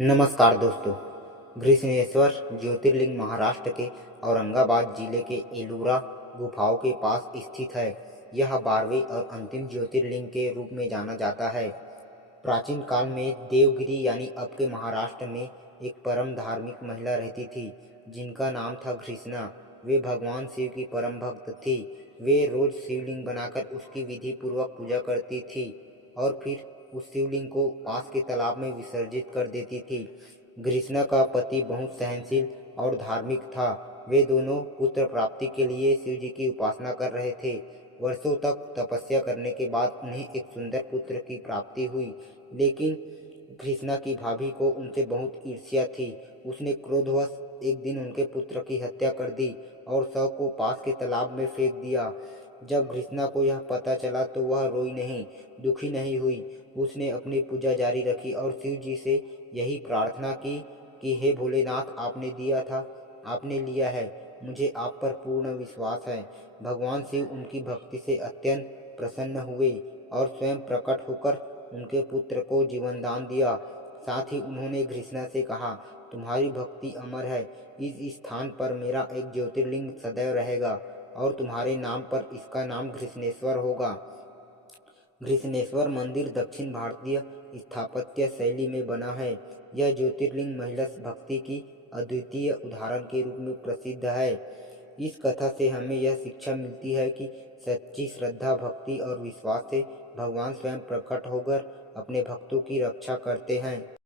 नमस्कार दोस्तों। घृष्णेश्वर ज्योतिर्लिंग महाराष्ट्र के औरंगाबाद जिले के एलोरा गुफाओं के पास स्थित है। यह 12वें और अंतिम ज्योतिर्लिंग के रूप में जाना जाता है। प्राचीन काल में देवगिरी यानी अब के महाराष्ट्र में एक परम धार्मिक महिला रहती थी जिनका नाम था घृष्णा। वे भगवान शिव की परम भक्त थी। वे रोज शिवलिंग बनाकर उसकी विधि पूर्वक पूजा करती थी और फिर उस शिवलिंग को पास के तालाब में विसर्जित कर देती थी। घृष्णा का पति बहुत सहनशील और धार्मिक था। वे दोनों पुत्र प्राप्ति के लिए शिव जी की उपासना कर रहे थे। वर्षों तक तपस्या करने के बाद उन्हें एक सुंदर पुत्र की प्राप्ति हुई, लेकिन कृष्णा की भाभी को उनसे बहुत ईर्ष्या थी। उसने क्रोधवश एक दिन उनके पुत्र की हत्या कर दी और शव को पास के तालाब में फेंक दिया। जब कृष्णा को यह पता चला तो वह रोई नहीं, दुखी नहीं हुई। उसने अपनी पूजा जारी रखी और शिव जी से यही प्रार्थना की कि हे भोलेनाथ, आपने दिया था, आपने लिया है, मुझे आप पर पूर्ण विश्वास है। भगवान शिव उनकी भक्ति से अत्यंत प्रसन्न हुए और स्वयं प्रकट होकर उनके पुत्र को जीवन दान दिया। साथ ही उन्होंने घृष्णा से कहा, तुम्हारी भक्ति अमर है, इस स्थान पर मेरा एक ज्योतिर्लिंग सदैव रहेगा और तुम्हारे नाम पर इसका नाम घृष्णेश्वर होगा। घृष्णेश्वर मंदिर दक्षिण भारतीय स्थापत्य शैली में बना है। यह ज्योतिर्लिंग महिला भक्ति की अद्वितीय उदाहरण के रूप में प्रसिद्ध है। इस कथा से हमें यह शिक्षा मिलती है कि सच्ची श्रद्धा, भक्ति और विश्वास से भगवान स्वयं प्रकट होकर अपने भक्तों की रक्षा करते हैं।